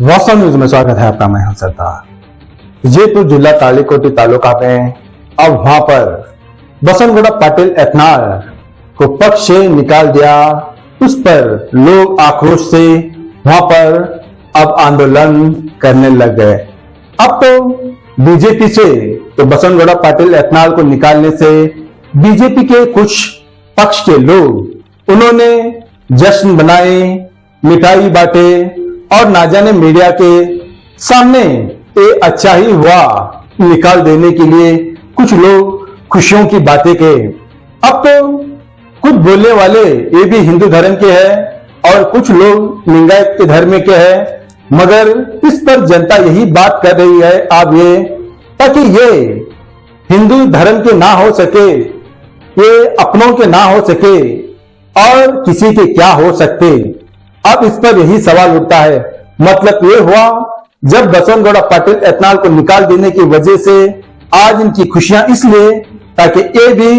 वास्तव न्यूज में स्वागत है आपका। मैं हूं सरदार। विजयपुर जिला तालीकोटी तालुका में अब वहां पर बसनगौड़ा पाटिल एथनाल को पक्ष से निकाल दिया। उस पर लोग आक्रोश से वहां पर अब आंदोलन करने लग गए। अब तो बीजेपी से तो बसनगौड़ा पाटिल एथनाल को निकालने से बीजेपी के कुछ पक्ष के लोग उन्होंने जश्न बनाए, मिठाई बांटे और ना जाने मीडिया के सामने ये अच्छा ही हुआ निकाल देने के लिए कुछ लोग खुशियों की बातें कहे। अब तो कुछ बोलने वाले ये भी हिंदू धर्म के हैं और कुछ लोग लिंगायत के धर्म के हैं, मगर इस पर जनता यही बात कर रही है अब ये, ताकि ये हिंदू धर्म के ना हो सके, ये अपनों के ना हो सके और किसी के क्या हो सकते। अब इस पर यही सवाल उठता है। मतलब ये हुआ जब बसनगौड़ा पाटिल एथनाल को निकाल देने की वजह से आज इनकी खुशियां इसलिए ताकि ये भी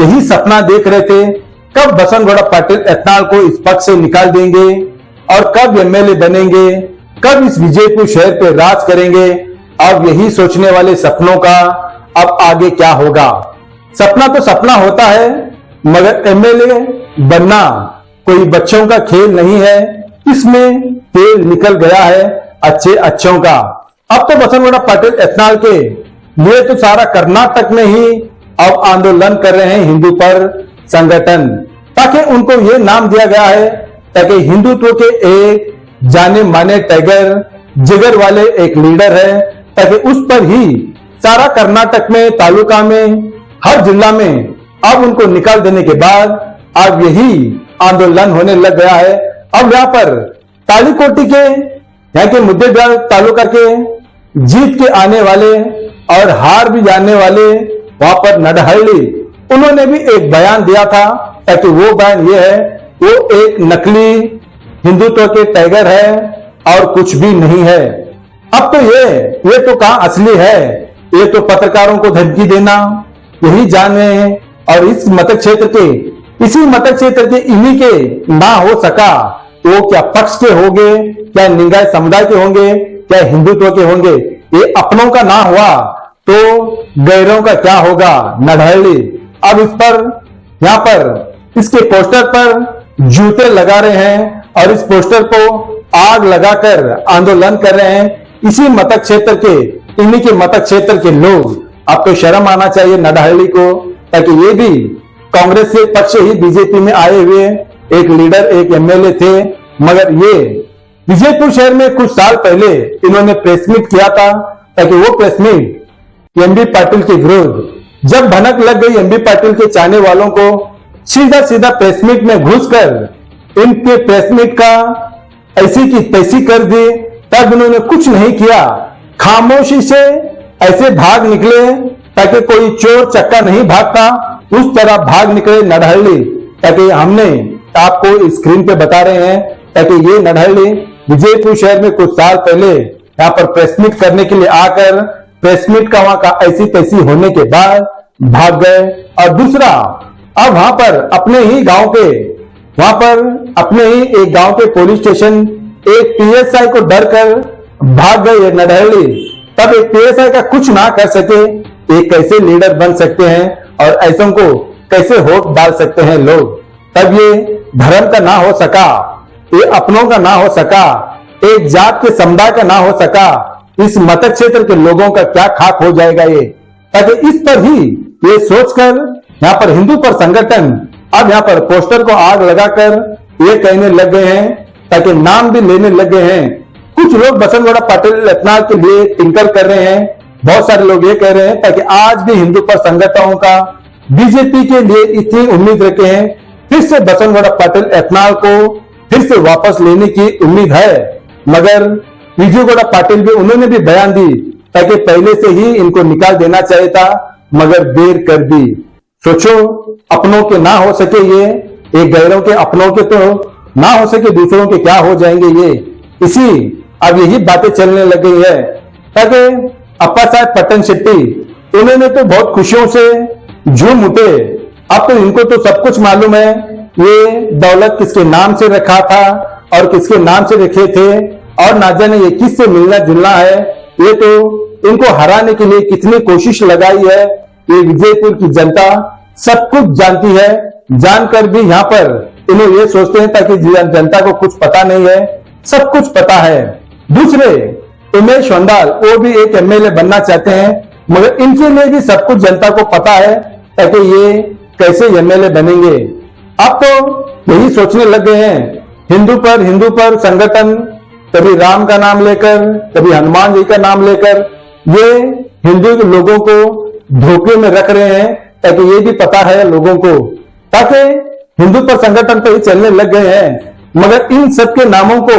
यही सपना देख रहे थे कब बसनगौड़ा पाटिल एथनाल को इस पक्ष से निकाल देंगे और कब एमएलए बनेंगे, कब इस विजयपुर शहर पे राज करेंगे। अब यही सोचने वाले सपनों का अब आगे क्या होगा। सपना तो सपना होता है, मगर एमएलए बनना कोई बच्चों का खेल नहीं है। इसमें तेल निकल गया है अच्छे अच्छों का। अब तो बसनगौड़ा पाटिल एथनाल के लिए तो सारा कर्नाटक में ही अब आंदोलन कर रहे हैं हिंदू पर संगठन, ताकि उनको ये नाम दिया गया है ताकि हिंदुत्व के एक जाने माने टाइगर जिगर वाले एक लीडर है, ताकि उस पर ही सारा कर्नाटक में, तालुका में, हर जिला में अब उनको निकाल देने के बाद अब यही आंदोलन होने लग गया है। अब यहाँ पर तालीकोटी के यहाँ के मुद्देदार तालुका के जीत के आने वाले और हार भी जाने वाले वहां पर नडहल्ली, उन्होंने भी एक बयान दिया था, ताकि वो बयान ये है वो एक नकली हिंदुत्व के टाइगर है और कुछ भी नहीं है। अब तो ये तो कहाँ असली है, ये तो पत्रकारों को धमकी देना यही जान रहे हैं। और इस मत क्षेत्र के इसी मत क्षेत्र के इन्हीं के ना हो सका तो क्या पक्ष के होंगे, क्या लिंगायत समुदाय के होंगे, क्या हिंदुत्व के होंगे। ये अपनों का ना हुआ तो गैरों का क्या होगा। नडहल्ली अब इस पर यहाँ पर इसके पोस्टर पर जूते लगा रहे हैं और इस पोस्टर को आग लगाकर आंदोलन कर रहे हैं इसी मत क्षेत्र के, इन्हीं के मत क्षेत्र के लोग। अब तो शर्म आना चाहिए नडहल्ली को, ताकि ये भी कांग्रेस से पक्ष ही बीजेपी में आए हुए एक लीडर, एक एमएलए थे, मगर ये विजयपुर शहर में कुछ साल पहले इन्होंने प्रेस मीट किया था, ताकि वो प्रेस मीट एमबी पाटिल के विरुद्ध जब भनक लग गई एमबी पाटिल के चाहने वालों को सीधा सीधा प्रेस मीट में घुसकर इनके प्रेस मीट का ऐसी की तैसी कर दी। तब उन्होंने कुछ नहीं किया, खामोशी से ऐसे भाग निकले ताकि कोई चोर चक्का नहीं भागता, उस तरह भाग निकले नडहल्ली। ताकि हमने आपको स्क्रीन पे बता रहे हैं, ताकि ये नडहल्ली विजयपुर शहर में कुछ साल पहले यहाँ पर प्रेस मीट करने के लिए आकर प्रेस मीट का वहां का ऐसी तैसी होने के बाद भाग गए। और दूसरा, अब वहां पर अपने ही गांव के, वहां पर अपने ही एक गांव के पुलिस स्टेशन एक पीएसआई को डर कर भाग गए नडहल्ली। तब एक पीएसआई का कुछ ना कर सके, एक कैसे लीडर बन सकते हैं और ऐसों को कैसे वोट डाल सकते हैं लोग। तब ये धर्म का ना हो सका, ये अपनों का ना हो सका, एक जात के समुदाय का ना हो सका, इस मत क्षेत्र के लोगों का क्या खाक हो जाएगा ये। ताकि इस पर ही ये सोचकर यहाँ पर हिंदू पर संगठन अब यहाँ पर पोस्टर को आग लगाकर ये कहने लग गए हैं, ताकि नाम भी लेने लग गए हैं। कुछ लोग बसनगौड़ा पाटिल एथनाल के लिए टिंकर कर रहे हैं, बहुत सारे लोग ये कह रहे हैं ताकि आज भी हिंदू पर संगठनों का बीजेपी के लिए इतनी उम्मीद रखे हैं, फिर से बसनगौड़ा पाटिल एथनाल को फिर से वापस लेने की उम्मीद है। मगर विजयगौड़ा पाटिल भी उन्होंने भी बयान दी ताकि पहले से ही इनको निकाल देना चाहिए था, मगर देर कर दी। सोचो, अपनों के ना हो सके ये, एक गैरों के अपनों के तो ना हो सके, दूसरों के क्या हो जाएंगे ये। इसी अब यही बातें चलने लग गई है। ताकि अप्पा साहब पट्टन शेट्टी उन्होंने तो बहुत खुशियों से झूम उठे। अब तो इनको तो सब कुछ मालूम है ये दौलत किसके नाम से रखा था और किसके नाम से रखे थे और ना जाने ये किससे मिलना जुलना है। ये तो इनको हराने के लिए कितनी कोशिश लगाई है, ये विजयपुर की जनता सब कुछ जानती है। जानकर भी यहाँ पर इन्हें ये सोचते हैं ताकि जनता को कुछ पता नहीं है, सब कुछ पता है। दूसरे उमेश होंडाल, वो भी एक एमएलए बनना चाहते हैं, मगर इनके लिए भी सब कुछ जनता को पता है ताकि ये कैसे एमएलए बनेंगे। अब तो यही सोचने लग गए हैं, हिंदू पर संगठन, कभी राम का नाम लेकर, कभी हनुमान जी का नाम लेकर, ये हिंदू के लोगों को धोखे में रख रहे हैं ताकि ये भी पता है लोगों को, ताकि हिंदू पर संगठन पर ही चलने लग गए हैं। मगर इन सबके नामों को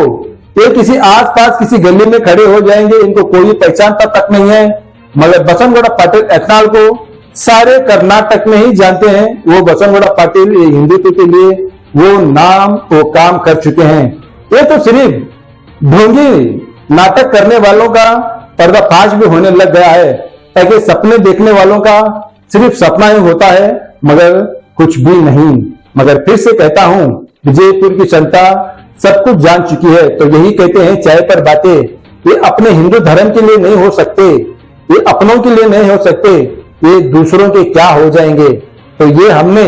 ये किसी आसपास किसी गली में खड़े हो जाएंगे, इनको कोई पहचानता तक नहीं है। मगर बसनगौड़ा पाटिल एथनाल को सारे कर्नाटक में ही जानते हैं। वो बसनगौड़ा पाटिल ये हिंदुत्व के लिए वो नाम वो काम कर चुके हैं। ये तो सिर्फ ढोंगी नाटक करने वालों का पर्दाफाश भी होने लग गया है, ताकि सपने देखने वालों का सिर्फ सपना ही होता है मगर कुछ भी नहीं। मगर फिर से कहता हूं, विजयपुर की जनता सब कुछ जान चुकी है। तो यही कहते हैं, चाय पर बातें ये अपने हिंदू धर्म के लिए नहीं हो सकते, ये अपनों के लिए नहीं हो सकते, ये दूसरों के क्या हो जाएंगे। तो ये हमने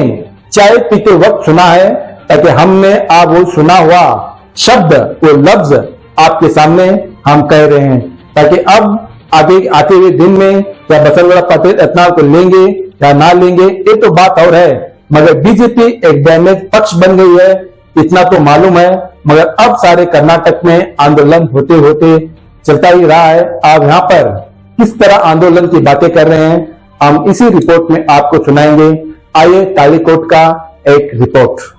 चाय पीते वक्त सुना है, ताकि हमने आप वो सुना हुआ शब्द, वो लफ्ज आपके सामने हम कह रहे हैं, ताकि अब आगे आते हुए दिन में या बसनगौड़ा पाटिल एथनाल को लेंगे या ना लेंगे ये तो बात और है। मगर बीजेपी एक डैमेज पक्ष बन गई है, इतना तो मालूम है। मगर अब सारे कर्नाटक में आंदोलन होते होते चलता ही रहा है। आप यहाँ पर किस तरह आंदोलन की बातें कर रहे हैं, हम इसी रिपोर्ट में आपको सुनाएंगे। आइए तालीकोट का एक रिपोर्ट।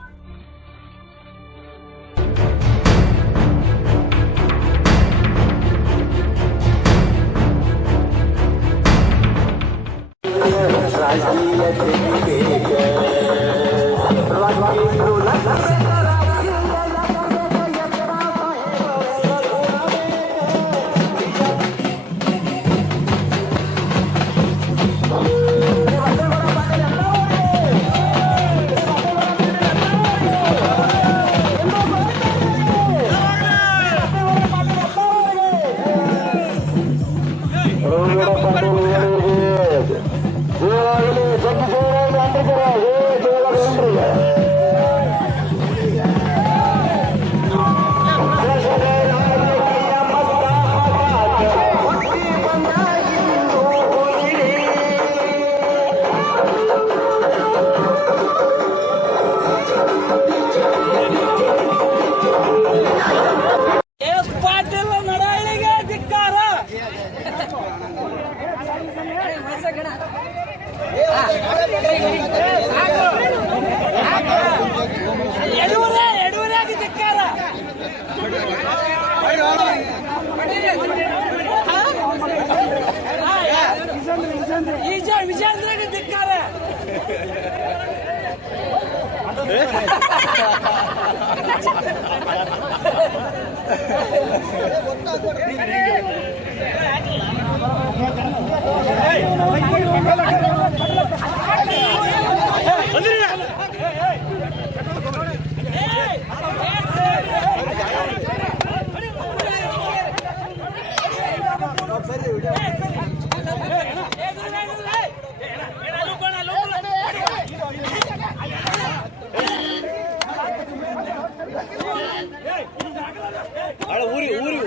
ವಿಜೇಂದ್ರಗೆ ಧಿಕ್ಕಾರ.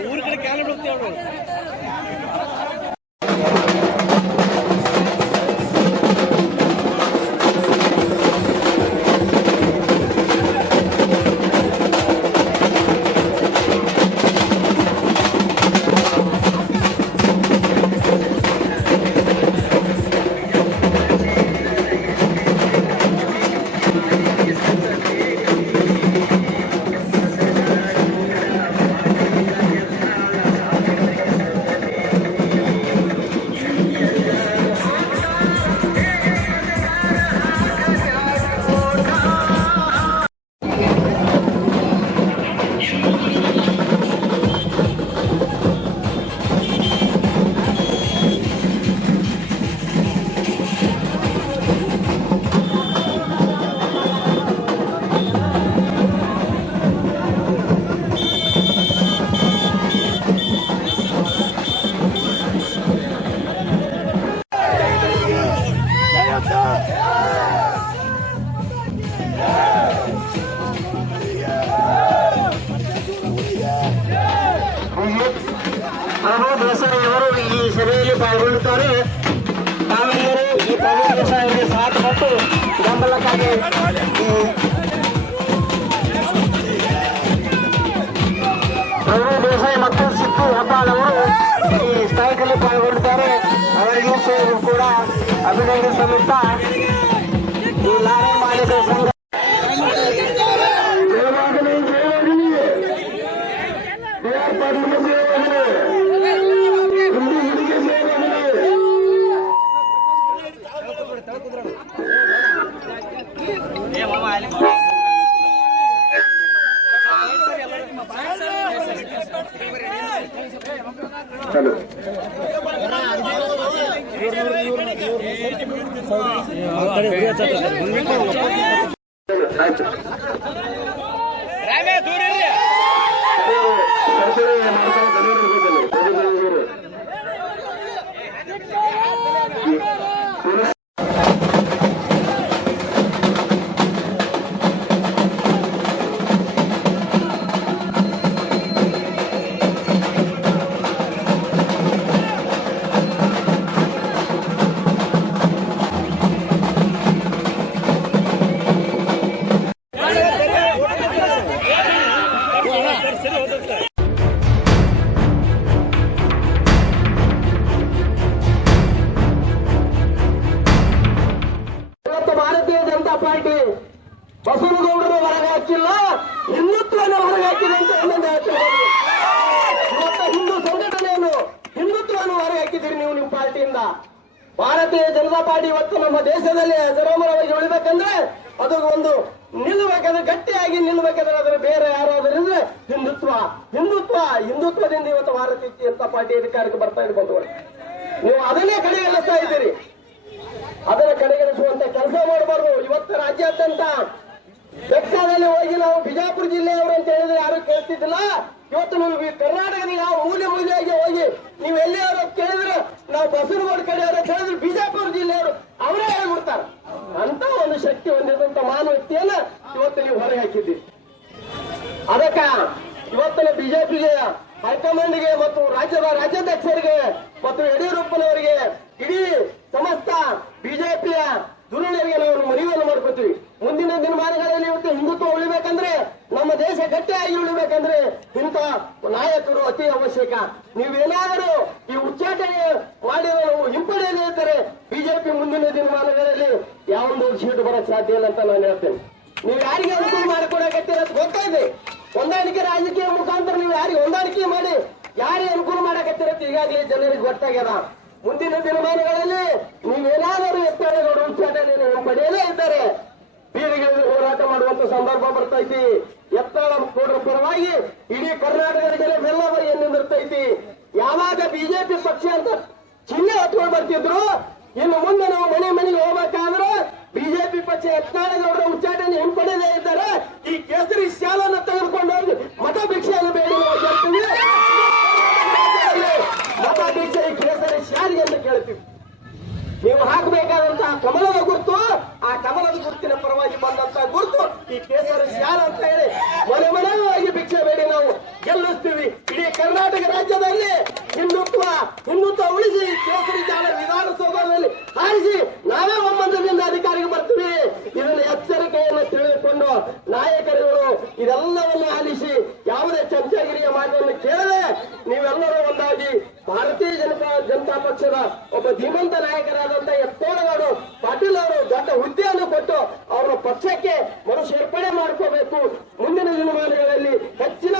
ಊರಿ ಕಡೆ ಕ್ಯಾಲೆಂಡರ್ ಹೋಗ್ತೀವಿ. ಪ್ರಭು ದೇಸಾಯಿ ಮತ್ತು ಸಿದ್ದು ಹೆಬ್ಬಾಳ್ ಅವರು ಈ ಸ್ಟ್ರೈಕಲ್ಲಿ ಪಾಲ್ಗೊಂಡಿದ್ದಾರೆ. ಅವರಿಗೂ ಕೂಡ ಅಭಿನಂದನೆ ಸಲ್ಲಿಸ್ತಾ ಈ ಲಾರಿ ಮಾಲೀಕರ ಸಂಘ ಭಾರತೀಯ ಜನತಾ ಪಾರ್ಟಿ ಬಸವನಗೌಡರು ಹೊರಗೆ ಹಾಕಿಲ್ಲ, ಹಿಂದುತ್ವನ ಹೊರಗೆ ಹಾಕಿದೆ ಅಂತ ಇನ್ನೊಂದು ಹೇಳ್ತಾರೆ. ಇವತ್ತು ಹಿಂದೂ ಸಂಘಟನೆಯನ್ನು ಹಿಂದುತ್ವವನ್ನು ಹೊರಗೆ ಹಾಕಿದ್ದೀರಿ ನೀವು ನಿಮ್ಮ ಪಾರ್ಟಿಯಿಂದ. ಭಾರತೀಯ ಜನತಾ ಪಾರ್ಟಿ ಇವತ್ತು ನಮ್ಮ ದೇಶದಲ್ಲಿ ಅಜರಾಮರವಾಗಿ ಉಳಿಬೇಕಂದ್ರೆ ಅದು ಒಂದು ನಿಲ್ಲಬೇಕಾದ್ರೆ ಗಟ್ಟಿಯಾಗಿ ನಿಲ್ಲಬೇಕಾದ್ರೆ ಅದರ ಬೇರೆ ಯಾರಾದ್ರಿಂದ ಹಿಂದುತ್ವದಿಂದ ಇವತ್ತು ಭಾರತೀಯ ಜನತಾ ಪಾರ್ಟಿ ಅಧಿಕಾರಕ್ಕೆ ಬರ್ತಾ ಇದೆ ಬಂಧುಗಳು. ನೀವು ಅದನ್ನೇ ಕಡೆಗಣಿಸ್ತಾ ಇದ್ದೀರಿ. ಅದರ ಕಡೆಗಣಿಸುವಂತ ಕೆಲಸ ಮಾಡಬಾರ್ದು. ಇವತ್ತು ರಾಜ್ಯಾದ್ಯಂತ ಬೆಟ್ಟದಲ್ಲಿ ಹೋಗಿ ನಾವು ಬಿಜಾಪುರ ಜಿಲ್ಲೆಯವರು ಅಂತ ಹೇಳಿದ್ರೆ ಯಾರು ಕೇಳ್ತಿದ್ದಿಲ್ಲ. ಇವತ್ತು ನೀವು ಕರ್ನಾಟಕದ ಯಾವ ಮೂಲೆಯಾಗಿ ಹೋಗಿ ನೀವು ಎಲ್ಲಿಯವರು ಕೇಳಿದ್ರೆ ನಾವು ಬಸವನಗೌಡ ಕಡೆಯವರು ಕೇಳಿದ್ರೆ ಬಿಜಾಪುರ ಜಿಲ್ಲೆಯವರು ಅವರೇ ಹೇಳ್ಬಿಡ್ತಾರೆ. ಅಂತ ಒಂದು ಶಕ್ತಿ ಹೊಂದಿದಂತ ಮಾನವತೆಯನ್ನ ಇವತ್ತು ನೀವು ಹೊರಗೆ ಹಾಕಿದ್ದೀರಿ. ಅದಕ್ಕ ಇವತ್ತಿನ ಬಿಜೆಪಿಗೆ ಹೈಕಮಾಂಡ್ಗೆ ಮತ್ತು ರಾಜ್ಯಾಧ್ಯಕ್ಷರಿಗೆ ಮತ್ತು ಯಡಿಯೂರಪ್ಪನವರಿಗೆ ಇಡೀ ಸಮಸ್ತ ಬಿಜೆಪಿಯ ದುರುಳರಿಗೆ ನಾವು ಮನವಿಯನ್ನು ಮಾಡ್ಕೋತೀವಿ. ಮುಂದಿನ ದಿನಮಾನಗಳಲ್ಲಿ ಇವತ್ತು ಹಿಂದುತ್ವ ಉಳಿಬೇಕಂದ್ರೆ, ನಮ್ಮ ದೇಶ ಗಟ್ಟಿಯಾಗಿ ಉಳಿಬೇಕಂದ್ರೆ ಇಂಥ ನಾಯಕರು ಅತಿ ಅವಶ್ಯಕ. ನೀವೇನಾದರೂ ಈ ಉಚ್ಚಾಟನೆ ಮಾಡಿದವರು ಹಿಂಪಡೆಯದೇ ಇದ್ದರೆ ಬಿಜೆಪಿ ಮುಂದಿನ ದಿನಮಾನಗಳಲ್ಲಿ ಯಾವೊಂದು ಸೀಟು ಬರಕ್ ಸಾಧ್ಯ ಇಲ್ಲ ಅಂತ ನಾನು ಹೇಳ್ತೇನೆ. ನೀವು ಯಾರಿಗೆ ಅನುಕೂಲ ಮಾಡಿಕೊಡಕತ್ತಿರೋದು ಗೊತ್ತಾ ಇದೆ. ಹೊಂದಾಣಿಕೆ ರಾಜಕೀಯ ಮುಖಾಂತರ ನೀವು ಯಾರಿಗೆ ಹೊಂದಾಣಿಕೆ ಮಾಡಿ ಯಾರಿಗೆ ಅನುಕೂಲ ಮಾಡಕತ್ತಿರತ್ತೆ ಈಗಾಗಲೇ ಜನರಿಗೆ ಗೊತ್ತಾಗ್ಯದ. ಮುಂದಿನ ದಿನಮಾನಗಳಲ್ಲಿ ನೀವೇನಾದರೂ ಎತ್ತಡಗಳು ಉಚ್ಚಾಟನೆಯನ್ನು ಹಿಂಪಡೆಯಲೇ ಇದ್ದಾರೆ ಬೀದಿಗಳಲ್ಲಿ ಹೋರಾಟ ಮಾಡುವಂತ ಸಂದರ್ಭ ಬರ್ತೈತಿ. ಎತ್ತಡ ಕೊಡ್ರ ಪರವಾಗಿ ಇಡೀ ಕರ್ನಾಟಕದ ಜನ ಬೆಲ್ಲವರಿಯನ್ನು ನಿರ್ತೈತಿ. ಯಾವಾಗ ಬಿಜೆಪಿ ಪಕ್ಷ ಅಂತ ಚಿಹ್ನೆ ಹತ್ಕೊಂಡು ಬರ್ತಿದ್ರು, ಇನ್ನು ಮುಂದೆ ನಾವು ಮನೆಗೆ ಹೋಗ್ಬೇಕಾದ್ರೆ ಬಿಜೆಪಿ ಪಕ್ಷ ಎತ್ತಾಳಗೌಡರ ಉಚ್ಚಾಟನೆ ಹಿಂಪಡೆಯದೇ ಇದ್ದಾರೆ. ಈ ಕೇಸರಿ ಶಾಲನ್ನು ತೆಗೆದುಕೊಂಡು ಹೋಗಿ ಮತ ಭಿಕ್ಷೆಯನ್ನು ಬೇಡಿ ನಾವು ಕೇಳ್ತೀವಿ. ಮತ ಭಿಕ್ಷೆ ಈ ಕೇಸರಿ ಶಾಲೆಗೆ ಅಂತ ಕೇಳ್ತೀವಿ. ನೀವು ಹಾಕಬೇಕಾದಂತಹ ಕಮಲದ ಗುರುತು, ಆ ಕಮಲದ ಗುರುತಿನ ಪರವಾಗಿ ಬಂದಂತಹ ಗುರುತು ಈ ಕೇಸರಿ ಶಾಲೆ ಅಂತ ಹೇಳಿ ಮನೆಯಾಗಿ ಭಿಕ್ಷೆ ಬೇಡಿ ನಾವು ಗೆಲ್ಲಿಸ್ತೀವಿ. ಇಡೀ ಕರ್ನಾಟಕ ರಾಜ್ಯದಲ್ಲಿ ಹಿಂದುತ್ವ ಉಳಿಸಿ ಕೇಸರಿ ಜಾಲ ವಿಧಾನಸೌಧದಲ್ಲಿ ಹಾರಿಸಿ ನಾವೇ ಒಮ್ಮತದಿಂದ ಅಧಿಕಾರಿಗೆ ಬರ್ತೀವಿ. ಇದನ್ನ ಎಚ್ಚರಿಕೆಯನ್ನು ತಿಳಿದುಕೊಂಡು ನಾಯಕರುಗಳು ಇದೆಲ್ಲವನ್ನು ಆಲಿಸಿ ಯಾವುದೇ ಚರ್ಚಾಗಿರಿಯ ಮಾತನ್ನು ಕೇಳದೆ ನೀವೆಲ್ಲರೂ ಒಂದಾಗಿ ಭಾರತೀಯ ಜನತಾ ಪಕ್ಷದ ಒಬ್ಬ ಧೀಮಂತ ನಾಯಕರಾದಂತಹ ಎತ್ತೋಳಗೌಡ ಪಾಟೀಲ್ ಅವರು ದೊಡ್ಡ ಹುದ್ದೆಯನ್ನು ಕೊಟ್ಟು ಅವರ ಪಕ್ಷಕ್ಕೆ ಮರು ಸೇರ್ಪಡೆ ಮಾಡ್ಕೋಬೇಕು. ಮುಂದಿನ ದಿನಮಾನಗಳಲ್ಲಿ ಹೆಚ್ಚಿನ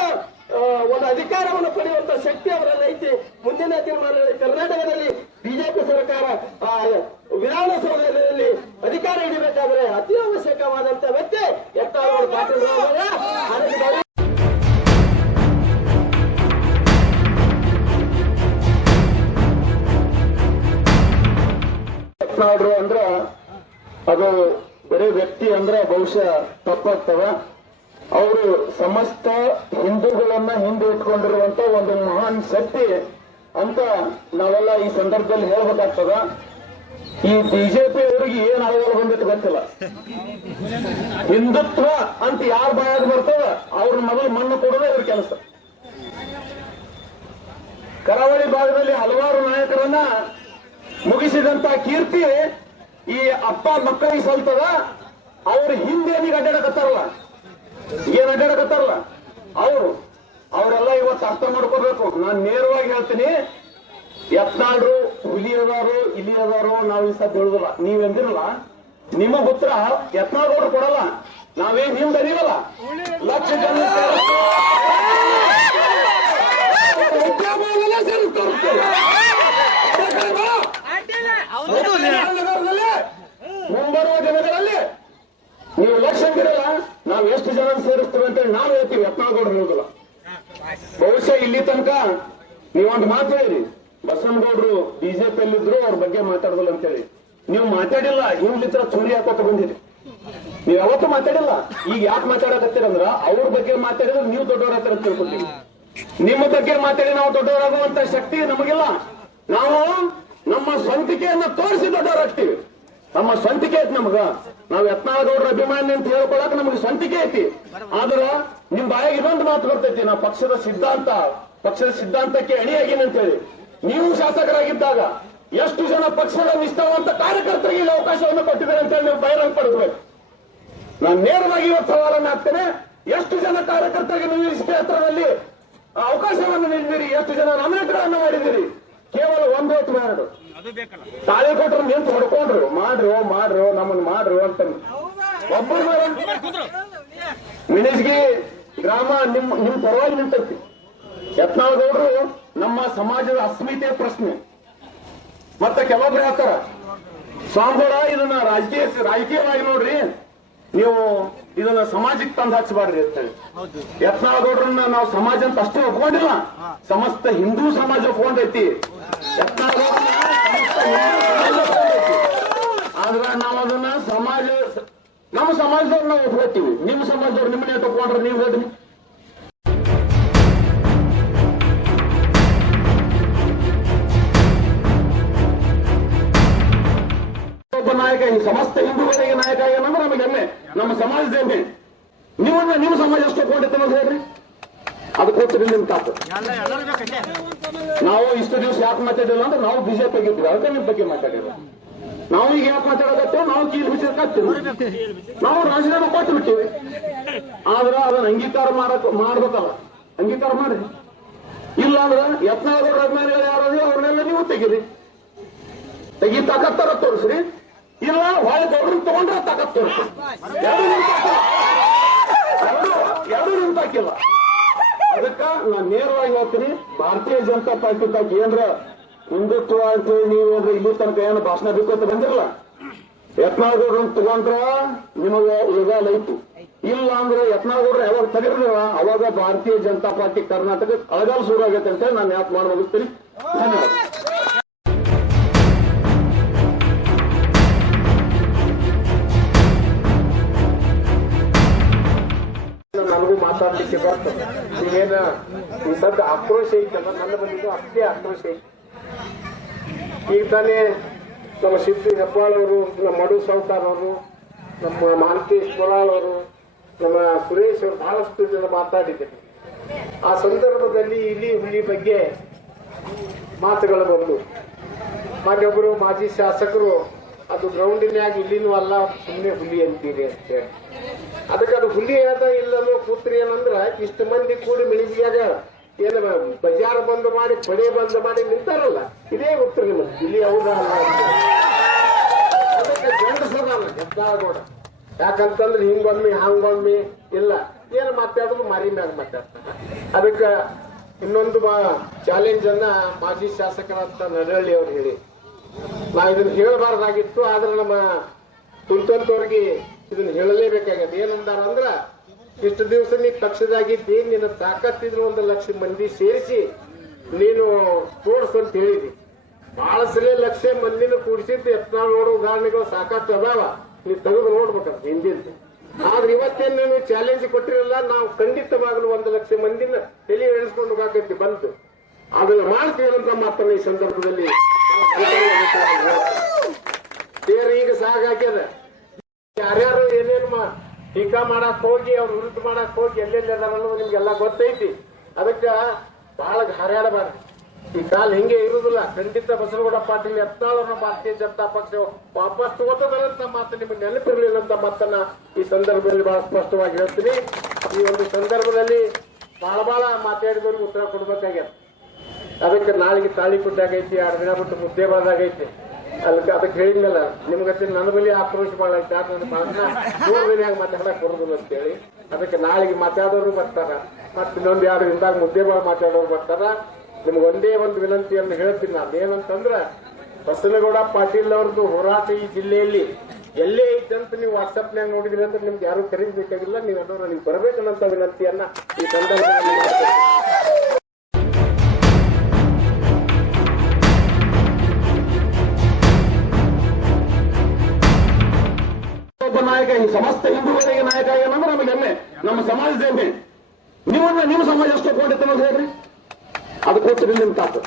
ಒಂದು ಅಧಿಕಾರವನ್ನು ಪಡೆಯುವಂತ ಶಕ್ತಿ ಅವರಲ್ಲಿ ಐತಿ. ಮುಂದಿನ ದಿನಮಾನಗಳಲ್ಲಿ ಕರ್ನಾಟಕದಲ್ಲಿ ಬಿಜೆಪಿ ಸರ್ಕಾರ ವಿಧಾನಸೌಧದಲ್ಲಿ ಅಧಿಕಾರ ಹಿಡಿಬೇಕಾದ್ರೆ ಅತಿ ಅವಶ್ಯಕವಾದಂತ ವ್ಯಕ್ತಿ ಎತ್ತೋಳಗೌಡ ಪಾಟೀಲ್ ಅವರು. ನೋಡ್ರಿ ಅಂದ್ರ ಅದು ಬರೀ ವ್ಯಕ್ತಿ ಅಂದ್ರೆ ಬಹುಶಃ ತಪ್ಪಾಗ್ತವ. ಅವರು ಸಮಸ್ತ ಹಿಂದೂಗಳನ್ನ ಹಿಂದೆ ಇಟ್ಕೊಂಡಿರುವಂತ ಒಂದು ಮಹಾನ್ ಶಕ್ತಿ ಅಂತ ನಾವೆಲ್ಲ ಈ ಸಂದರ್ಭದಲ್ಲಿ ಹೇಳ್ಬೇಕಾಗ್ತದ. ಈ ಬಿಜೆಪಿ ಅವರಿಗೆ ಏನ್ ಅಳವಳ ಬಂದಿತ್ತು ಗೊತ್ತಿಲ್ಲ. ಹಿಂದುತ್ವ ಅಂತ ಯಾರ ಬಾಯಾಗ ಬರ್ತದ ಅವ್ರ ಮೊದಲು ಮಣ್ಣು ಕೊಡೋದೇ ಇವ್ರ ಕೆಲಸ. ಕರಾವಳಿ ಭಾಗದಲ್ಲಿ ಹಲವಾರು ನಾಯಕರನ್ನ ಮುಗಿಸಿದಂತ ಕೀರ್ತಿ ಈ ಅಪ್ಪ ಮಕ್ಕಳಿಗೆ ಸಲ್ತದ. ಅವ್ರ ಹಿಂದೇನಿಗೆ ಅಡ್ಡಾಡಕತ್ತಾರಲ್ಲ, ಏನ್ ಅಡ್ಡಾಡಕತ್ತಾರಲ್ಲ ಅವರೆಲ್ಲ ಇವತ್ತು ಅರ್ಥ ಮಾಡ್ಕೋಬೇಕು. ನಾನ್ ನೇರವಾಗಿ ಹೇಳ್ತೀನಿ, ಯತ್ನಾಳ್ರು ಹುಲಿ ಅದಾರು ಇಲಿ ಅದಾರು ನಾವು ಈ ಸದ್ ಹೇಳುದಿಲ್ಲ. ನೀವೆಂದಿರಲ್ಲ ನಿಮಗ್ ಉತ್ತರ ಯತ್ನಾಳ್ಗೌಡ್ರು ಕೊಡಲ್ಲ, ನಾವೇನ್ ನಿಮ್ದು ಅರಿವಲ್ಲ. ಲಕ್ಷ ಜನ ಮುಂಬರುವ ದಿನಗಳಲ್ಲಿ ನೀವು ಲಕ್ಷ ಅಂತಿರಲ್ಲ, ನಾವು ಎಷ್ಟು ಜನ ಸೇರಿಸ್ತೇವೆ ಅಂತೇಳಿ ನಾವು ಹೇಳ್ತೀವಿ. ಯತ್ನಾಳ್ಗೌಡ್ರು ಹೇಳುದಿಲ್ಲ. ಬಹುಶಃ ಇಲ್ಲಿ ತನಕ ನೀವೊಂದು ಮಾತು ಹೇಳಿರಿ, ಬಸವನಗೌಡರು ಬಿಜೆಪಿಯಲ್ಲಿದ್ರು ಅವ್ರ ಬಗ್ಗೆ ಮಾತಾಡೋದಿಲ್ಲ ಅಂತೇಳಿ. ನೀವು ಮಾತಾಡಿಲ್ಲ, ಇವ್ಲಿತ್ರ ಚೂರಿ ಹಾಕೋತ ಬಂದಿರಿ. ನೀವು ಯಾವತ್ತೂ ಮಾತಾಡಿಲ್ಲ. ಈಗ ಯಾಕೆ ಮಾತಾಡಕತ್ತೀರಂದ್ರ ಅವ್ರ ಬಗ್ಗೆ ಮಾತಾಡಿದ್ರೆ ನೀವು ದೊಡ್ಡವರಾಗ್ತೀರ ಅಂತ ತಿಳ್ಕೊತೀವಿ. ನಿಮ್ಮ ಬಗ್ಗೆ ಮಾತಾಡಿ ನಾವು ದೊಡ್ಡವರಾಗುವಂತ ಶಕ್ತಿ ನಮಗಿಲ್ಲ. ನಾವು ನಮ್ಮ ಸ್ವಂತಿಕೆಯನ್ನ ತೋರಿಸಿ ದೊಡ್ಡವರಾಗ್ತೀವಿ. ನಮ್ಮ ಸ್ವಂತಿಕೆ ಐತಿ ನಮಗ. ನಾವು ಯತ್ನಾಳ್ಗೌಡ್ರ ಅಭಿಮಾನಿ ಅಂತ ಹೇಳ್ಕೊಳಕ್ ನಮಗೆ ಸ್ವಂತಿಕೆ ಐತಿ. ಆದ್ರ ನಿಮ್ ಬಾಯಿಗೆ ಇನ್ನೊಂದು ಮಾತು ಬರ್ತೈತಿ, ನಾವು ಪಕ್ಷದ ಸಿದ್ಧಾಂತಕ್ಕೆ ಅಣಿಯಾಗಿನ ಅಂತ ಹೇಳಿ. ನೀವು ಶಾಸಕರಾಗಿದ್ದಾಗ ಎಷ್ಟು ಜನ ಪಕ್ಷದ ನಿಷ್ಠಾವಂತ ಕಾರ್ಯಕರ್ತರಿಗೆ ಇಲ್ಲಿ ಅವಕಾಶವನ್ನು ಕೊಟ್ಟಿದ್ದಾರೆ ಅಂತ ಹೇಳಿ ನೀವು ಬಹಿರಂಗ ಪಡಿಸ್ಬೇಕು. ನಾನು ನೇರವಾಗಿ ಇವತ್ತು ಸವಾಲನ್ನು ಹಾಕ್ತೇನೆ. ಎಷ್ಟು ಜನ ಕಾರ್ಯಕರ್ತರಿಗೆ ನೀವು ಇಷ್ಟೇ ಹತ್ರದಲ್ಲಿ ಅವಕಾಶವನ್ನು ನೀಡಿದಿರಿ? ಎಷ್ಟು ಜನ ನಾಮಿನೇಟ್ಗಳನ್ನು ಮಾಡಿದಿರಿ? ಕೇವಲ 1 ಅಥವಾ 2 ತಾಳಿ ಕೊಟ್ಟರು ನಿಂತು ಹೊಡ್ಕೊಂಡ್ರು, ಮಾಡ್ರು ನಮ್ಮನ್ನು ಮಾಡ್ರು ಅಂತ. ಒಬ್ಬರು ಮಿಣಿಸ್ಗಿ ಗ್ರಾಮ ನಿಮ್ ಪರವಾಗಿ ನಿಂತೈತಿ. ಯತ್ನಾಳ್ಗೌಡ್ರು ನಮ್ಮ ಸಮಾಜದ ಅಸ್ಮಿತೆಯ ಪ್ರಶ್ನೆ. ಮತ್ತೆ ಕೆಲವೊಬ್ರು ಹೇಳ್ತಾರ, ಸ್ವಾಮಿಗೌಡ ಇದನ್ನ ರಾಜಕೀಯವಾಗಿ ನೋಡ್ರಿ, ನೀವು ಇದನ್ನ ಸಮಾಜಕ್ಕೆ ತಂದು ಹಚ್ಚಬಾರ್ರಿ ಅಂತ ಹೇಳಿ. ಯತ್ನಾಳ್ಗೌಡ್ರನ್ನ ನಾವು ಸಮಾಜ ಅಂತ ಅಷ್ಟೇ ಒಪ್ಕೊಂಡಿಲ್ಲ, ಸಮಸ್ತ ಹಿಂದೂ ಸಮಾಜ ಒಪ್ಕೊಂಡೈತಿ. ಯತ್ನಾಳ್ಗೌಡ್ರನ್ನ ಆದ್ರ ನಾವು ಅದನ್ನ ನಮ್ಮ ಸಮಾಜದವ್ರು ನಾವು ಒಪ್ಕೊತೀವಿ. ನಿಮ್ಮ ಸಮಾಜದವ್ರು ನಿಮ್ಮನ್ನೇ ಒಪ್ಕೊಂಡ್ರೆ ನೀವು ಹೇಳ್ರಿ. ಒಬ್ಬ ನಾಯಕ ಸಮಸ್ತ ಹಿಂದೂಗಳಿಗೆ ನಾಯಕ ಏನಂದ್ರೆ ನಮಗೆ ಹೆಮ್ಮೆ, ನಮ್ಮ ಸಮಾಜದ ಹೆಮ್ಮೆ. ನಿಮ್ಮ ಸಮಾಜ ಎಷ್ಟು ಒಪ್ಕೊಂಡಿತ್ತು ಅಂತ ಹೇಳ್ರಿ, ಅದಕ್ಕೋಸ್ಕರ ನಿಮ್ ತಾತು. ನಾವು ಇಷ್ಟು ದಿವಸ ಯಾಕೆ ಮಾತಾಡಿಲ್ಲ ಅಂದ್ರೆ ನಾವು ಬಿಜೆಪಿ ಆಗಿದ್ವಿ, ಅದಕ್ಕೆ ನಿಮ್ ಬಗ್ಗೆ ಮಾತಾಡಿಲ್ಲ. ನಾವು ಈಗ ಯಾಕೆ ಮಾತಾಡಕತ್ತೇವೆ, ನಾವು ಕೀಲು ಬಿಚ್ಚಿರ್ಕತ್ತೀವಿ, ನಾವು ರಾಜೀನಾಮೆ ಕೊಟ್ಟು ಬಿಟ್ಟಿವಿ. ಆದ್ರೆ ಅದನ್ನ ಅಂಗೀಕಾರ ಮಾಡ್ಬೇಕಲ್ಲ, ಅಂಗೀಕಾರ ಮಾಡಿ. ಇಲ್ಲ ಅಂದ್ರೆ ಯತ್ನಾಳ್ಗೌಡ್ರ ಅಭಿಮಾನಿಗಳು ಯಾರಾದ್ರೂ ಅವ್ರನ್ನೆಲ್ಲ ನೀವು ತೆಗಿ ತಾಕತ್ತಾರ ತೋರಿಸ್ರಿ. ಇಲ್ಲ ಹೊಳೆ ಗೌಡ್ರನ್ನ ತಗೊಂಡ್ರೆ ತಾಕತ್ ತೋರಿಸ್ರಿ. ಎರಡು ನಿಂತಾಕಿಲ್ಲ. ಅದಕ್ಕ ನಾನು ನೇರವಾಗಿ ಹೇಳ್ತೀನಿ, ಭಾರತೀಯ ಜನತಾ ಪಾರ್ಟಿ ತಾಕಿ ಏನ್ರ ಹಿಂದುತ್ವ ಅಂತೇಳಿ ನೀವೇನ್ರ ಇಲ್ಲಿ ತನಕ ಏನು ಭಾಷಣ ಬಿಕ್ಕೋತ ಬಂದಿರಲ್ಲ. ಯತ್ನಾಳ್ಗೌಡ್ರನ್ನ ತಗೊಂಡ್ರ ನಿಮಗ ಈಗ ಲೈತು. ಇಲ್ಲ ಅಂದ್ರೆ ಯತ್ನಾಳ್ಗೌಡ್ರ ಯಾವಾಗ ತೆಗೆದಿಲ್ಲ ಅವಾಗ ಭಾರತೀಯ ಜನತಾ ಪಾರ್ಟಿ ಕರ್ನಾಟಕ ಅಳಗಾಲ ಶುರು ಆಗೈತೆ ಅಂತ ನಾನು ಯಾಕೆ ಮಾಡಿ ಮುಗಿಸ್ತೀನಿ. ಧನ್ಯವಾದ. ನನಗೂ ಮಾತಾಡ್ಲಿಕ್ಕೆ ಬರ್ತದೆ. ನೀವೇನ ಈ ಸದ್ದ ಆಕ್ರೋಶ ಐತಲ್ಲ, ನನ್ನ ಬಂದಿದ್ದು ಅಷ್ಟೇ ಆಕ್ರೋಶ ಐತಿ. ಈಗ ತಾನೇ ನಮ್ಮ ಸಿದ್ದು ಹೆಬ್ಬಾಳ್ ಅವರು, ನಮ್ಮ ಮಡು ಸಾವ್ಕಾರ್ ಅವರು, ನಮ್ಮ ಮಾಲಕೇಶ್ ಮೊಳಾಳ್ ಅವರು, ನಮ್ಮ ಸುರೇಶ್ ಅವರು ಬಹಳಷ್ಟು ಜನ ಮಾತಾಡಿದ್ದಾರೆ. ಆ ಸಂದರ್ಭದಲ್ಲಿ ಇಲಿ ಹುಲಿ ಬಗ್ಗೆ ಮಾತುಗಳು ಬಂದು ಮಾನ್ಯೊಬ್ಬರು ಮಾಜಿ ಶಾಸಕರು ಅದು ಗ್ರೌಂಡಿನ್ಯಾಗ ಇಲ್ಲಿನೂ ಅಲ್ಲ, ಸುಮ್ಮನೆ ಹುಲಿ ಅಂತೀರಿ ಅಂತ ಹೇಳಿ. ಅದಕ್ಕೆ ಅದು ಹುಲಿ ಅದ ಇಲ್ಲನೋ ಕೂತ್ರಿ ಏನಂದ್ರ ಇಷ್ಟು ಮಂದಿ ಕೂಡಿ ಮಿಣಿಸಿಯಾಗ ಏನ ಬಜಾರ್ ಬಂದ್ ಮಾಡಿ ಪಡೆ ಬಂದ್ ಮಾಡಿ ನಿಂತಾರಲ್ಲ, ಇದೇ ಉತ್ತರ ನಿಮ್ಮದು ಇಲ್ಲಿ ಹೌದಾ ಅಲ್ಲ. ಅದಕ್ಕೆ ಗಂಡಸದಲ್ಲ ಯತ್ನಾಳ್ಗೌಡ. ಯಾಕಂತಂದ್ರೆ ಹಿಂಗೊಮ್ಮಿ ಹಂಗೊಮ್ಮಿ ಇಲ್ಲ, ಏನು ಮಾತಾಡೋದು ಮಾರಿ ಮ್ಯಾಗ ಮಾತಾಡ್ತಾರ. ಅದಕ್ಕೆ ಇನ್ನೊಂದು ಚಾಲೆಂಜ್ ಅನ್ನ ಮಾಜಿ ಶಾಸಕರಂತ ನಡಹಳ್ಳಿ ಅವ್ರು ಹೇಳಿ, ನಾವ್ ಇದನ್ನ ಹೇಳಬಾರ್ದಾಗಿತ್ತು. ಆದ್ರೆ ನಮ್ಮ ತುಲ್ತಂತವ್ರಿಗೆ ಇದನ್ನ ಹೇಳಲೇಬೇಕಾಗ್ಯದ. ಏನಂದಾರ ಅಂದ್ರ, ಇಷ್ಟು ದಿವಸ ನೀ ಪಕ್ಷದಾಗಿದ್ದಿ, ನಿನ್ನ ತಾಕತ್ತಿದ್ರು 1 ಲಕ್ಷ ಮಂದಿ ಸೇರಿಸಿ ನೀನು ತೋರ್ಸು ಅಂತ ಹೇಳಿದಿ. ಬಹಳ ಸಲ 1 ಲಕ್ಷ ಮಂದಿನ ಕೂಡಿಸಿದ್ದು ಯತ್ನಾಳ್ಗೌಡ ಉದಾಹರಣೆಗಳು ಸಾಕಷ್ಟು ಅದಾವ, ನೀವು ತೆಗೆದು ನೋಡ್ಬೇಕಂತ ಹಿಂದಿಂದ. ಆದ್ರೆ ಇವತ್ತೇನು ನೀವು ಚಾಲೆಂಜ್ ಕೊಟ್ಟಿರಲ್ಲ, ನಾವು ಖಂಡಿತವಾಗಲು 1 ಲಕ್ಷ ಮಂದಿನ ತಲೆ ಎಣಿಸ್ಕೊಂಡು ಹೋಗಕ್ಕೆ ಬಂತು. ಅದನ್ನ ಮಾಡ್ತೀವಿ ಅಂತ ಮಾತನ್ನ ಈ ಸಂದರ್ಭದಲ್ಲಿ ಈಗ ಸಾಗಾಗ್ಯದ. ಯಾರ್ಯಾರು ಏನೇನು ಟೀಕಾ ಮಾಡಕ್ ಹೋಗಿ ಅವ್ರ ವಿರುದ್ಧ ಮಾಡಕ್ ಹೋಗಿ ಎಲ್ಲೆಲ್ಲಿ ಅದಾರ ಅನ್ನೋದು ನಿಮ್ಗೆಲ್ಲ ಗೊತ್ತೈತಿ. ಅದಕ್ಕ ಬಹಳ ಹರ್ಯಾಡಬಾರ್ದು. ಈ ಕಾಲ ಹಿಂಗೆ ಇರುದಿಲ್ಲ. ಖಂಡಿತ ಬಸನಗೌಡ ಪಾಟೀಲ್ ಯತ್ನಾಳ್ ಅವರ ಭಾರತೀಯ ಜನತಾ ಪಕ್ಷ ವಾಪಸ್ ತಗೋತದಂತ ಮಾತು ನಿಮಗೆ ನೆನಪಿರಲಿಲ್ಲ ಅಂತ ಮಾತನ್ನ ಈ ಸಂದರ್ಭದಲ್ಲಿ ಬಹಳ ಸ್ಪಷ್ಟವಾಗಿ ಹೇಳ್ತೀನಿ. ಈ ಒಂದು ಸಂದರ್ಭದಲ್ಲಿ ಬಹಳ ಮಾತಾಡಿದವ್ರಿಗೆ ಉತ್ತರ ಕೊಡ್ಬೇಕಾಗ್ಯದ. ಅದಕ್ಕೆ ನಾಳೆಗೆ ತಾಳಿಕೊಟ್ಟಾಗೈತಿ, 2 ದಿನ ಬಿಟ್ಟು ಮುದ್ದೇಬಾರ್ದಾಗೈತಿ. ಅದಕ್ಕೆ ಹೇಳಿದ್ಮೇಲೆ ನಿಮ್ಗೆ ನನ್ನ ಬಳಿ ಆಕ್ರೋಶ ಬಹಳ ಐತಿ. ನನ್ನ ಮಾತನ್ನ 3 ದಿನ ಮಾತಾಡಕ್ ಬರುದಿಲ್ಲ ಅಂತೇಳಿ ಅದಕ್ಕೆ ನಾಳೆಗೆ ಮಾತಾಡೋರು ಬರ್ತಾರ, ಮತ್ತೆ ಇನ್ನೊಂದು 2 ದಿನದಾಗ ಮುದ್ದೇಬಾಳ್ ಮಾತಾಡೋರು ಬರ್ತಾರ. ನಿಮ್ಗೆ ಒಂದೇ ಒಂದು ವಿನಂತಿಯನ್ನು ಹೇಳ್ತೀನಿ ನಾನು, ಏನಂತಂದ್ರ ಬಸನಗೌಡ ಪಾಟೀಲ್ ಅವ್ರದ್ದು ಹೋರಾಟ ಈ ಜಿಲ್ಲೆಯಲ್ಲಿ ಎಲ್ಲೇ ಐತಂತ ನೀವು ವಾಟ್ಸಪ್ನ್ಯಾಗ ನೋಡಿದ್ರಿ ಅಂದ್ರೆ ನಿಮ್ಗೆ ಯಾರು ಖರೀದಿಬೇಕಾಗಿಲ್ಲ. ನೀವೆಲ್ಲರೂ ನನಗೆ ಬರಬೇಕನ್ನಂತ ವಿನಂತಿಯನ್ನ ಈ ಸಂದರ್ಭದಲ್ಲಿ ಒಬ್ಬ ನಾಯಕ, ಈ ಸಮಸ್ತ ಹಿಂದೂಗಳಿಗೆ ನಾಯಕ ಏನಂದ್ರೆ ನಮಗೆ ಹೆಮ್ಮೆ, ನಮ್ಮ ಸಮಾಜದ ಹೆಮ್ಮೆ. ನಿಮ್ಮ ಸಮಾಜ ಎಷ್ಟು ಒಪ್ಕೊಂಡಿತ್ತು ಅನ್ನೋದು ಹೇಳ್ರಿ, ಅದು ಕೊಟ್ಟರೆ ನಿಮ್ ತಾತು.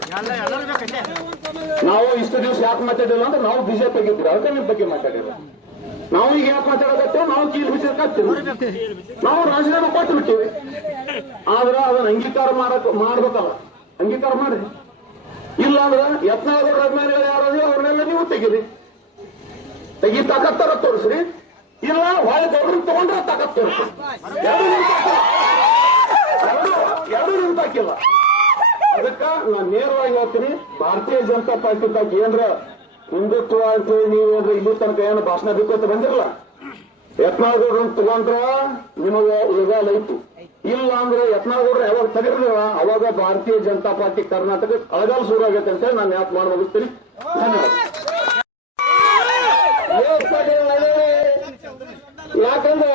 ನಾವು ಇಷ್ಟು ದಿವಸ ಯಾಕೆ ಮಾತಾಡಿಲ್ಲ ಅಂದ್ರೆ ನಾವು ಬಿಜೆಪಿ ಇದ್ವಿ, ಅದಕ್ಕೆ ನಿಮ್ ಬಗ್ಗೆ ಮಾತಾಡಿಲ್ಲ. ನಾವು ಈಗ ಯಾಕೆ ಮಾತಾಡಕತ್ತೇವೆ, ನಾವು ಕೀಲು ಬಿಸಿರ್ಕಾಗ್ತೀವಿ, ನಾವು ರಾಜೀನಾಮೆ ಕೊಟ್ಟು ಬಿಟ್ಟಿವಿ. ಆದ್ರೆ ಅದನ್ನ ಅಂಗೀಕಾರ ಮಾಡ್ಬೇಕಲ್ಲ, ಅಂಗೀಕಾರ ಮಾಡಿ. ಇಲ್ಲ ಅಂದ್ರೆ ಯತ್ನಾಳ್ ಅಭಿಮಾನಿಗಳು ಯಾರು ಅವ್ರನ್ನೆಲ್ಲ ನೀವು ತೆಗಿ ತಾಕತ್ತಾರ ತೋರಿಸ್ರಿ, ಇಲ್ಲ ಹೊಳೆ ಗೌರವ ತಗೊಂಡ್ರೆ ತಾಕತ್ ತೋರಿಸ್ರಿ. ಎರಡು ನಿಂತಾಕಿಲ್ಲ. ಅದಕ್ಕ ನಾನು ನೇರವಾಗಿ ಹೇಳ್ತೀನಿ, ಭಾರತೀಯ ಜನತಾ ಪಾರ್ಟಿ ತಾಕಿ ಏನ್ರ ಹಿಂದುತ್ವ ಅಂತೇಳಿ ನೀವೇನ್ರ ಇಲ್ಲಿ ತನಕ ಏನು ಭಾಷಣ ಬಿಟ್ಟು ಬಂದಿರಲ್ಲ. ಯತ್ನಾಳ್ ತಗೊಂಡ್ರ ನಿಮಗೆ ಯುಗಾಲ ಐತಿ. ಇಲ್ಲ ಅಂದ್ರೆ ಯತ್ನಾಳ್ ಯಾವಾಗ ತೆಗೆದಿಲ್ಲ ಅವಾಗ ಭಾರತೀಯ ಜನತಾ ಪಾರ್ಟಿ ಕರ್ನಾಟಕ ಅಳಗಾಲ ಶುರು ಆಗೈತೆ ಅಂತ ನಾನು ಯಾಕೆ ಮಾಡಿ ಮುಗಿಸ್ತೀನಿ. ಯಾಕಂದ್ರೆ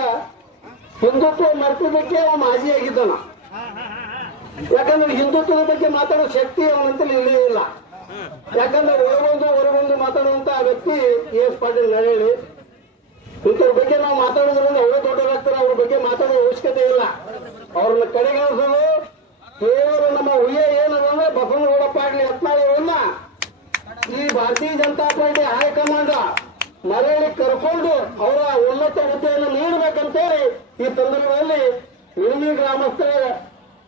ಹಿಂದುತ್ವ ಮರ್ತದಕ್ಕೆ ಅವ ಮಾಜಿ ಆಗಿದ್ದಾನ. ಯಾಕಂದ್ರೆ ಹಿಂದುತ್ವದ ಬಗ್ಗೆ ಮಾತಾಡೋ ಶಕ್ತಿ ಅವನಂತಲ್ಲಿ ಇಲ್ಲೇ ಇಲ್ಲ. ಯಾಕಂದ್ರೆ ಹೊರಗೊಂದು ಮಾತಾಡುವಂತ ವ್ಯಕ್ತಿ ಎಸ್ ಪಾಟೀಲ್ ನರೇಳಿ. ಇಂಥವ್ರ ಬಗ್ಗೆ ನಾವು ಮಾತಾಡೋದ್ರಿಂದ ಅವರೇ ದೊಡ್ಡವರಾಗ್ತಾರೆ, ಅವ್ರ ಬಗ್ಗೆ ಮಾತಾಡೋ ಅವಶ್ಯಕತೆ ಇಲ್ಲ. ಅವ್ರನ್ನ ಕಡೆಗಣಿಸೋದು ಕೇವಲ ನಮ್ಮ ಹುಯ್ಯ ಏನದಂದ್ರೆ ಬಸನಗೌಡ ಪಾಟೀಲ್ ಯತ್ನಾಳ್ ಅವರನ್ನ ಈ ಭಾರತೀಯ ಜನತಾ ಪಾರ್ಟಿ ಹೈಕಮಾಂಡ್ ಮರಳಿ ಕರ್ಕೊಂಡು ಅವರ ಉನ್ನತ ಹುದ್ದೆಯನ್ನು ನೀಡಬೇಕಂತೇಳಿ ಈ ಸಂದರ್ಭದಲ್ಲಿ ಇಳವಿ ಗ್ರಾಮಸ್ಥರ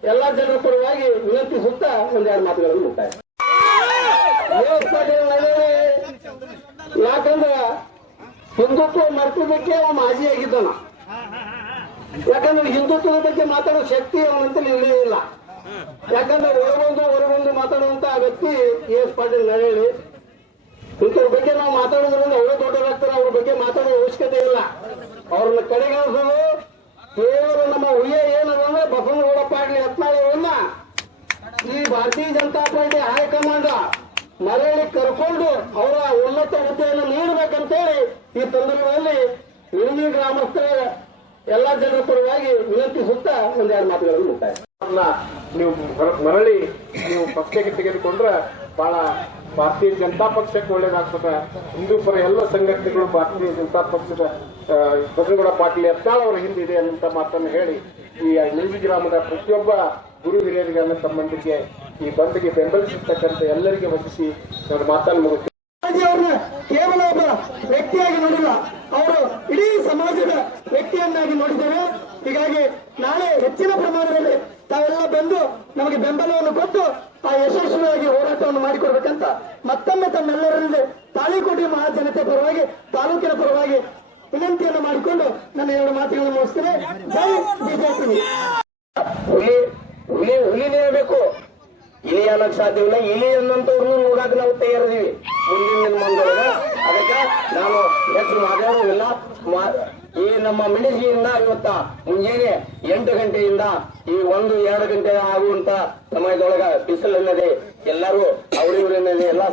ಎಲ್ಲ ಜನರ ಪರವಾಗಿ ವಿನಂತಿಸುತ್ತಾ 2 ಮಾತುಗಳನ್ನು ಮುಕ್ತಾಯ. ಯಾಕಂದ್ರೆ ಹಿಂದುತ್ವ ಮರ್ತದಕ್ಕೆ ಅವ ಮಾಜಿ ಆಗಿದ್ದಾನ. ಯಾಕಂದ್ರೆ ಹಿಂದುತ್ವದ ಬಗ್ಗೆ ಮಾತಾಡೋ ಶಕ್ತಿ ಅವನಂತಲ್ಲಿ ಇಲ್ಲೇ ಇಲ್ಲ. ಯಾಕಂದ್ರೆ ಹೊರಗೊಂದು ಮಾತಾಡುವಂತ ವ್ಯಕ್ತಿ ಎಸ್ ಪಾಟೀಲ್ ನರೇಳಿ. ಇಂಥವ್ರ ಬಗ್ಗೆ ನಾವು ಮಾತಾಡೋದ್ರಿಂದ ಅವರೇ ದೊಡ್ಡವರಾಗ್ತಾರೆ, ಅವ್ರ ಬಗ್ಗೆ ಮಾತಾಡೋ ಅವಶ್ಯಕತೆ ಇಲ್ಲ. ಅವ್ರನ್ನ ಕಡೆಗಣಿಸೋದು ಕೇವಲ ನಮ್ಮ ಹುಯ್ಯ ಏನದಂದ್ರೆ ಬಸನಗೌಡ ಪಾಟೀಲ್ ಯತ್ನಾಳ್ ಅವರನ್ನ ಈ ಭಾರತೀಯ ಜನತಾ ಪಾರ್ಟಿ ಹೈಕಮಾಂಡ್ ಮರಳಿ ಕರ್ಕೊಂಡು ಅವರ ಉನ್ನತ ಹುದ್ದೆಯನ್ನು ನೀಡಬೇಕಂತೇಳಿ ಈ ಸಂದರ್ಭದಲ್ಲಿ ಇಳವಿ ಗ್ರಾಮಸ್ಥರ ಎಲ್ಲ ಜನರ ಪರವಾಗಿ ವಿನಂತಿಸುತ್ತಾ 2 ಮಾತುಗಳನ್ನು ಮುಕ್ತಾಯ. ನೀವು ಮರಳಿ ನೀವು ಪಕ್ಷಕ್ಕೆ ತೆಗೆದುಕೊಂಡ್ರೆ ಬಹಳ ಭಾರತೀಯ ಜನತಾ ಪಕ್ಷಕ್ಕೆ ಒಳ್ಳೇದಾಗ್ತದೆ. ಹಿಂದೂ ಪರ ಎಲ್ಲ ಸಂಘಟನೆಗಳು ಭಾರತೀಯ ಜನತಾ ಪಕ್ಷದ ಬಸನಗೌಡ ಪಾಟೀಲ್ ಯತ್ನಾಳ್ ಅವರ ಹಿಂದಿದೆ ಅಂತ ಮಾತನ್ನು ಹೇಳಿ ಈ ಇಳವಿ ಗ್ರಾಮದ ಪ್ರತಿಯೊಬ್ಬ ಗುರು ಹಿರಿಯರಿಗೆ ನನ್ನ ಸಂಬಂಧಿಗೆ ಈ ಬಂದ್ಗೆ ಬೆಂಬಲಿಸತಕ್ಕಂಥ ಎಲ್ಲರಿಗೆ ವಂದಿಸಿ ನಾನು ಮಾತನ್ನು ಮುಗಿಸ್ತೀನಿ. ಅವ್ರನ್ನ ಕೇವಲ ಒಬ್ಬ ವ್ಯಕ್ತಿಯಾಗಿ ನೋಡಿಲ್ಲ, ಅವರು ಇಡೀ ಸಮಾಜದ ವ್ಯಕ್ತಿಯನ್ನಾಗಿ ನೋಡಿದ್ದೇವೆ. ಹೀಗಾಗಿ ನಾಳೆ ಹೆಚ್ಚಿನ ಪ್ರಮಾಣದಲ್ಲಿ ತಾವೆಲ್ಲ ಬಂದು ನಮಗೆ ಬೆಂಬಲವನ್ನು ಕೊಟ್ಟು ಆ ಯಶಸ್ವಿಯಾಗಿ ಹೋರಾಟವನ್ನು ಮಾಡಿಕೊಡ್ಬೇಕಂತ ಮತ್ತೊಮ್ಮೆ ತಮ್ಮೆಲ್ಲರಲ್ಲಿ ತಾಳಿಕೋಟೆ ಮಹಾಜನತೆ ಪರವಾಗಿ ತಾಲೂಕಿನ ಪರವಾಗಿ ವಿನಂತಿಯನ್ನು ಮಾಡಿಕೊಂಡು ನನ್ನ 2 ಮಾತುಗಳನ್ನು ಮುಗಿಸ್ತೇನೆ. ಜೈ ಬಿಜೆಪಿ. ಹುಲಿನೇ ಬೇಕು, ಇಲಿ ಅನ್ನಕ್ ಸಾಧ್ಯವಿಲ್ಲ. ಇಲಿ ಅನ್ನಂತವ್ರನ್ನು ನೋಡಾಕ ನಾವು ತಯಾರಿದೀವಿ ಮುಂದಿನ ಮುಂದೊಳಗ. ಅದಕ್ಕೆ ನಾನು ಹೆಚ್ಚು ಮಾತಾಡೋದಿಲ್ಲ. ಈ ನಮ್ಮ ಮಿಣಿಜಿಯಿಂದ ಇವತ್ತ ಮುಂಜಾನೆ 8 ಗಂಟೆಯಿಂದ ಈ 1-2 ಗಂಟೆ ಆಗುವಂತ ಸಮಯದೊಳಗ ಬಿಸಿಲನ್ನದೇ ಎಲ್ಲರೂ ಅವರಿವರನ್ನದೇ ಎಲ್ಲ